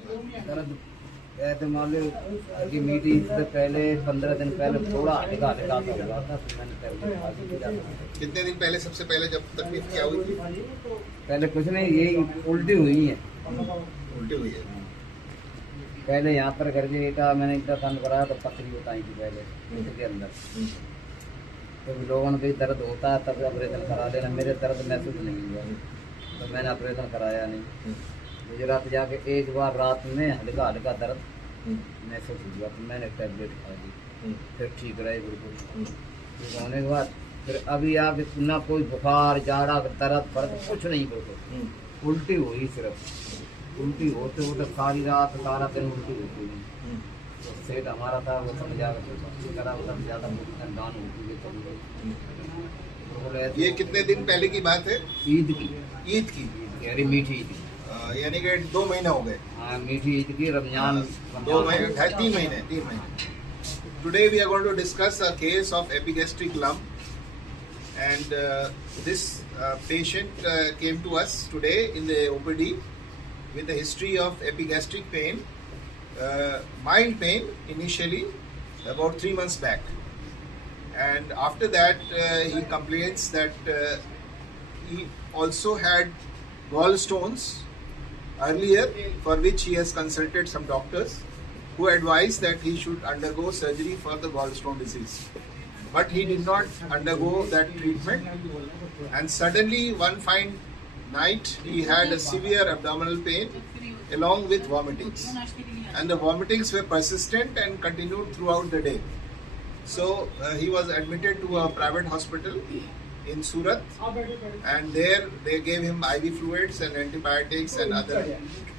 दर्द ऐसे मान लो कि मीटिंग से पहले 15 दिन पहले थोड़ा हल्का हल्का सा हुआ था, तो मैंने टैबलेट खा ली। कितने दिन पहले, सबसे पहले जब तकलीफ क्या हुई थी? पहले कुछ नहीं, यही उल्टी हुई है। उल्टी हुई है। पहले यहाँ पर घर के का मैंने अल्ट्रासाउंड कराया तो पथरी बताई थी पहले पेट के अंदर। तो लोगों ने कहीं दर्द होता है तब ऑपरेशन करा देना, मेरे दर्द महसूस नहीं हुआ तो मैंने ऑपरेशन कराया नहीं। गुजरात जाके एक बार रात में हल्का हल्का दर्द महसूस हुआ तो मैंने टैबलेट खा ली, फिर ठीक रहे बिल्कुल। ठीक होने के बाद फिर अभी आके ना कोई बुखार जाड़ा दर्द फर्क कुछ नहीं, बिल्कुल उल्टी हुई, सिर्फ उल्टी होते होते सारी रात सारा दिन उल्टी होती हुई। तो सेठ हमारा था वो समझा करा उधर ज़्यादा मेडिकल डाउन होती है। ये कितने दिन पहले की बात है? ईद की, ईद की। यानी मीठी ईद की। यानी कि 2 महीने हो गए। हाँ, मीठी ईद की, रमजान 2 महीने, 3 महीने, 3 महीने। Today we are going to discuss a case of epigastric lump, and this patient came to us today in the OPD with a history of epigastric pain, mild pain initially about 3 months back, and after that he complains that he also had gallstones earlier, for which he has consulted some doctors who advised that he should undergo surgery for the gallstone disease. But he did not undergo that treatment, and suddenly one fine night he had a severe abdominal pain along with vomitings, and the vomitings were persistent and continued throughout the day. So he was admitted to a private hospital in Surat, and there they gave him IV fluids and antibiotics and other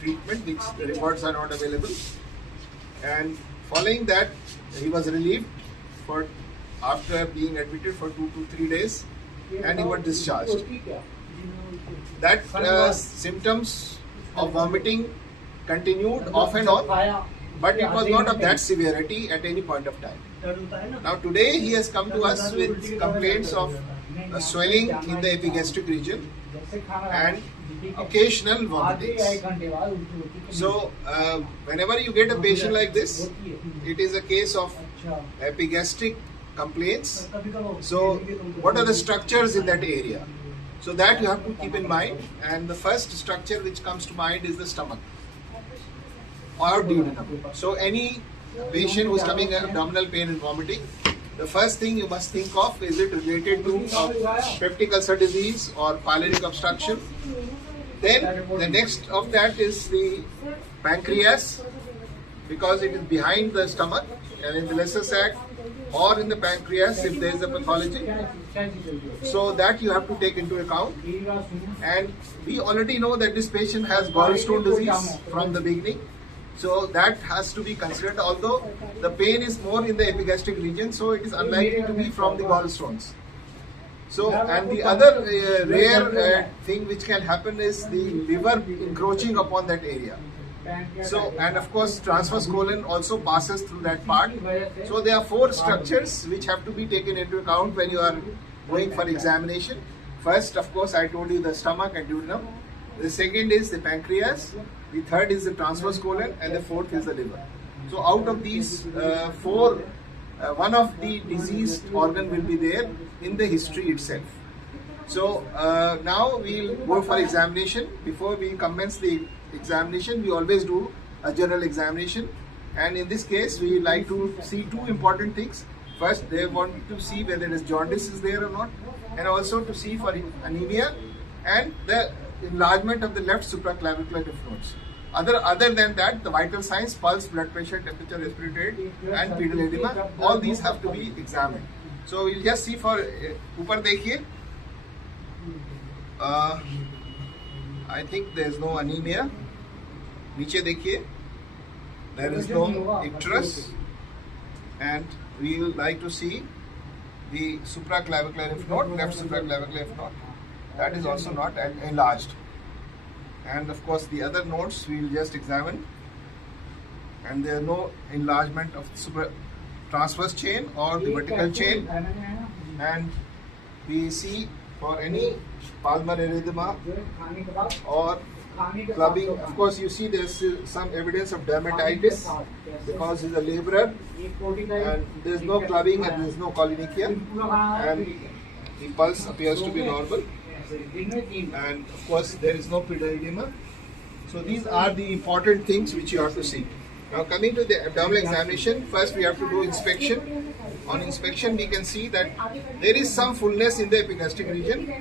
treatment which the reports are not available. And following that he was relieved for after being admitted for 2 to 3 days, and he was discharged. That symptoms of vomiting continued off and on, but it was not of that severity at any point of time. Now today he has come to us with complaints of swelling in the epigastric region and occasional vomitings. So whenever you get a patient like this, it is a case of epigastric complaints. So what are the structures in that area? So that you have to keep in mind, and the first structure which comes to mind is the stomach or duodenum. So any patient who is coming with abdominal pain and vomiting, the first thing you must think of, is it related to peptic ulcer disease or pyloric obstruction. Then the next of that is the pancreas, because it is behind the stomach and in the lesser sac, or in the pancreas if there is a pathology. So that you have to take into account. And we already know that this patient has gallstone disease from the beginning. So that has to be considered, although the pain is more in the epigastric region, so it is unlikely to be from the gallstones. So, and the other rare thing which can happen is the liver encroaching upon that area. So, and of course transverse colon also passes through that part. So there are 4 structures which have to be taken into account when you are going for examination. First, of course, I told you the stomach and duodenum. The second is the pancreas, the third is the transverse colon, and the fourth is the liver. So out of these 4, one of the diseased organ will be there in the history itself. So now we'll go for examination. Before we commence the examination, we always do a general examination, and in this case we like to see 2 important things. First, they want to see whether jaundice is there or not, and also to see for anemia and the enlargement of the left supraclavicular lymph nodes. Other than that, the vital signs, pulse, blood pressure, temperature, respiratory rate, and pedal edema, all these have to be examined. So we'll just see for ऊपर देखिए. I think there is no anemia. नीचे देखिए. There is no icterus, and we will like to see the supraclavicular lymph node, left supraclavicular lymph node. That is also not enlarged. And of course the other nodes we will just examine, and there are no enlargement of the transverse chain or the vertical chain. And we see for any palmar erythema or clubbing. Of course, you see there's some evidence of dermatitis because he's a laborer, and there's no clubbing and there's no cholynychia, and the pulse appears to be normal, and of course there is no pededema. So these are the important things which you have to see. Now coming to the abdominal examination, first we have to do inspection. On inspection we can see that there is some fullness in the epigastric region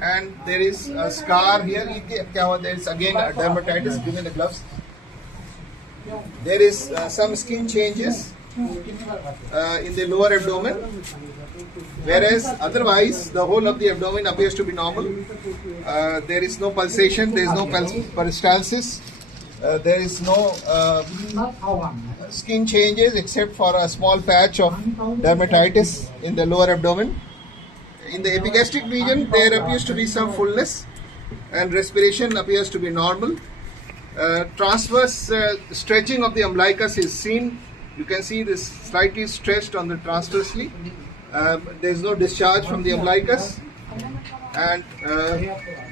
and there is a scar here. There is again a dermatitis, given the gloves. There is some skin changes in the lower abdomen, whereas otherwise the whole of the abdomen appears to be normal. There is no pulsation, there is no peristalsis, there is no skin changes except for a small patch of dermatitis in the lower abdomen. In the epigastric region there appears to be some fullness and respiration appears to be normal. Transverse stretching of the umbilicus is seen. You can see this slightly stretched on the transversely. There is no discharge from the umbilicus, and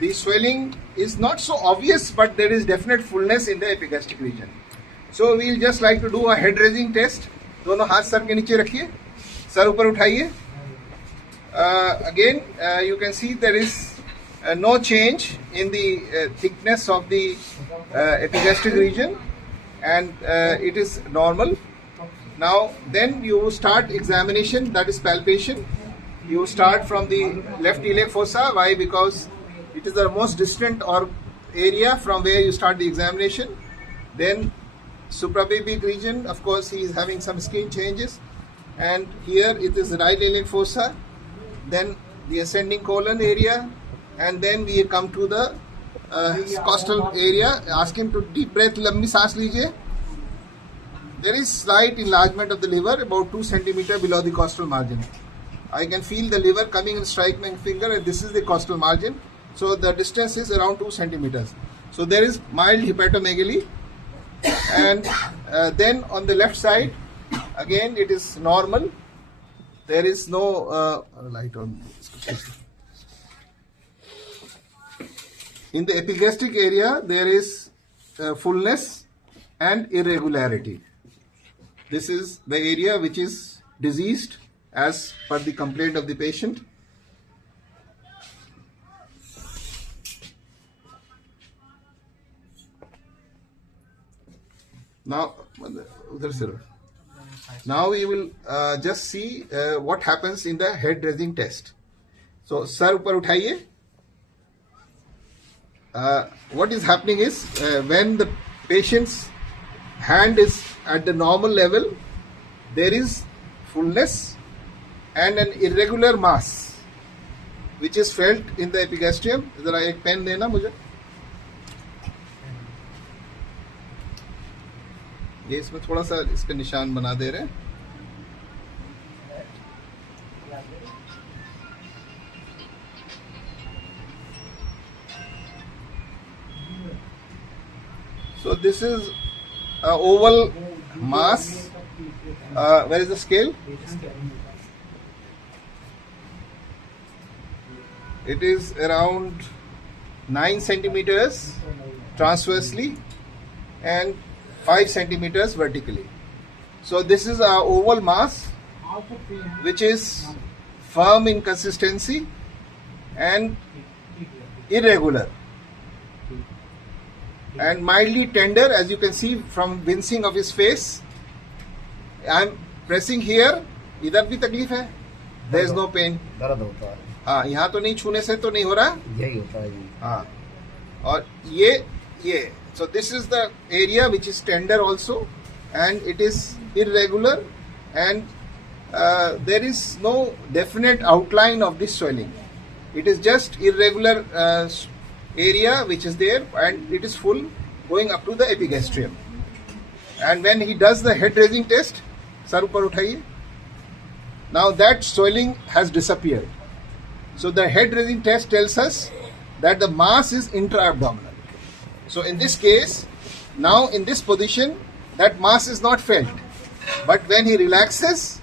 the swelling is not so obvious, but there is definite fullness in the epigastric region. So we will just like to do a head raising test. दोनों हाथ sir के नीचे रखिए, sir ऊपर उठाइए. Again, you can see there is no change in the thickness of the epigastric region, and it is normal. Now then you start examination, that is palpation. You start from the left iliac fossa. Why? Because it is the most distant or area from where you start the examination. Then suprapubic region, of course he is having some skin changes, and here it is the right iliac fossa. Then the ascending colon area, and then we come to the costal area. Ask him to deep breath, lambi saans lijiye. There is slight enlargement of the liver about 2 cm below the costal margin. I can feel the liver coming and strike my finger, and this is the costal margin. So the distance is around 2 cm. So there is mild hepatomegaly, and then on the left side, again it is normal. There is no light on. In the epigastric area, there is fullness and irregularity. This is the area which is diseased as per the complaint of the patient. Now we will just see what happens in the head raising test. So, sir upar uthaiye. What is happening is when the patient's hand is at the normal level, there is fullness and an irregular mass which is felt in the epigastrium. जरा एक pen देना मुझे. ये इसमें थोड़ा सा इसका निशान बना दे रहे हैं. So this is an oval mass. Where is the scale? It is around 9 centimeters transversely and 5 centimeters vertically. So this is our oval mass which is firm in consistency and irregular and mildly tender, as you can see from wincing of his face. I am pressing here. इधर भी तकलीफ है. There is no pain. दर्द होता है. हाँ, यहाँ तो नहीं, छूने से तो नहीं हो रहा. यही होता है जी. हाँ, और ये so this is the area which is tender also, and it is irregular, and there is no definite outline of this swelling. It is just irregular area which is there, and it is full going up to the epigastrium. And when he does the head raising test, sar upar uthaiye. Now that swelling has disappeared. So the head raising test tells us that the mass is intra-abdominal. So in this case, now in this position, that mass is not felt. But when he relaxes,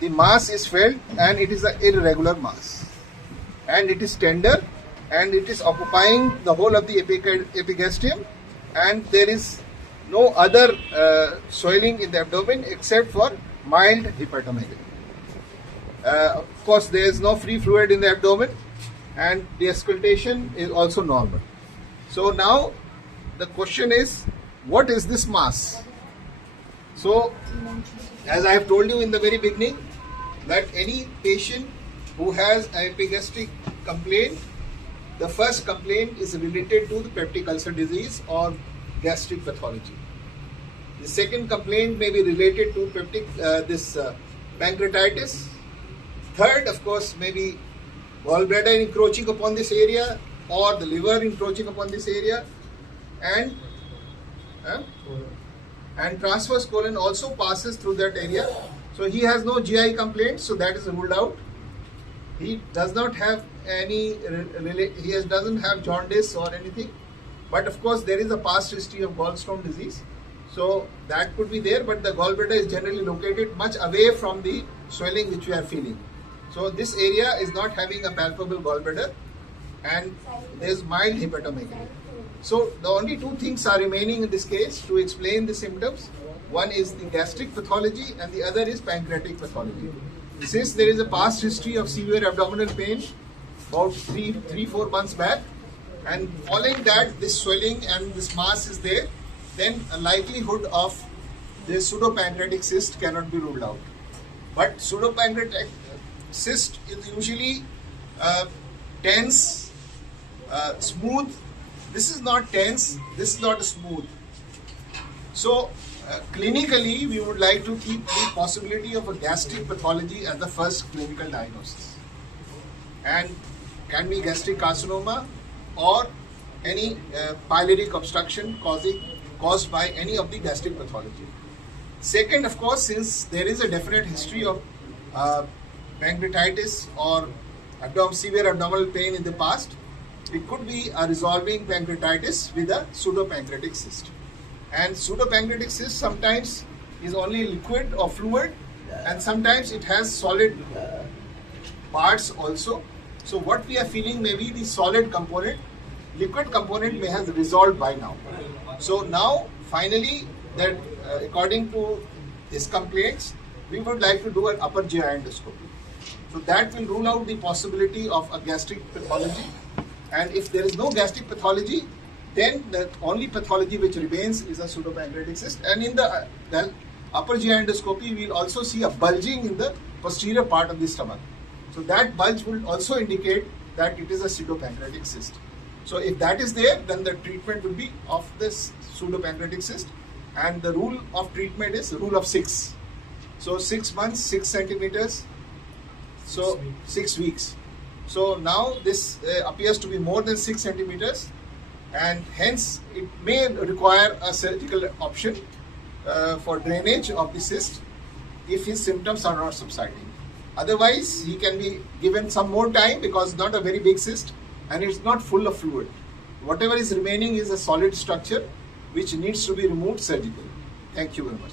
the mass is felt, and it is an irregular mass. And it is tender, and it is occupying the whole of the epigastrium, and there is no other swelling in the abdomen except for mild hepatomegaly. Of course, there is no free fluid in the abdomen, and the auscultation is also normal. So now the question is, what is this mass? So, as I have told you in the very beginning, that any patient who has an epigastric complaint, the first complaint is related to the peptic ulcer disease or gastric pathology. The second complaint may be related to pancreatitis. Third, of course, may be gallbladder encroaching upon this area or the liver encroaching upon this area, and transverse colon also passes through that area. So he has no GI complaints, so that is ruled out. He does not have doesn't have jaundice or anything, but of course there is a past history of gallstone disease, so that could be there. But the gallbladder is generally located much away from the swelling which we are feeling. So this area is not having a palpable gallbladder, and there is mild hepatomegaly. So the only two things are remaining in this case to explain the symptoms. One is the gastric pathology and the other is pancreatic pathology. Since there is a past history of severe abdominal pain about 3-4 months back, and following that this swelling and this mass is there, then a likelihood of this pseudopancreatic cyst cannot be ruled out. But pseudopancreatic cyst is usually tense, smooth. This is not tense, this is not smooth. So clinically, we would like to keep the possibility of a gastric pathology as the first clinical diagnosis, and can be gastric carcinoma or any pyloric obstruction caused by any of the gastric pathology. Second, of course, since there is a definite history of pancreatitis or severe abdominal pain in the past, it could be a resolving pancreatitis with a pseudopancreatic cyst. And pseudopancreatic cyst sometimes is only liquid or fluid, and sometimes it has solid parts also. So what we are feeling may be the solid component. Liquid component may have resolved by now. So now finally, that according to his complaints, we would like to do an upper GI endoscopy. So that will rule out the possibility of a gastric pathology. And if there is no gastric pathology, then the only pathology which remains is a pseudopancreatic cyst. And in the upper GI endoscopy, we will also see a bulging in the posterior part of the stomach. So that bulge will also indicate that it is a pseudopancreatic cyst. So if that is there, then the treatment will be of this pseudopancreatic cyst. And the rule of treatment is rule of 6. So 6 months, 6 centimeters, so 6 weeks. So now this appears to be more than 6 centimeters, and hence it may require a surgical option for drainage of the cyst if his symptoms are not subsiding. Otherwise, he can be given some more time because it's not a very big cyst and it's not full of fluid. Whatever is remaining is a solid structure which needs to be removed surgically. Thank you very much.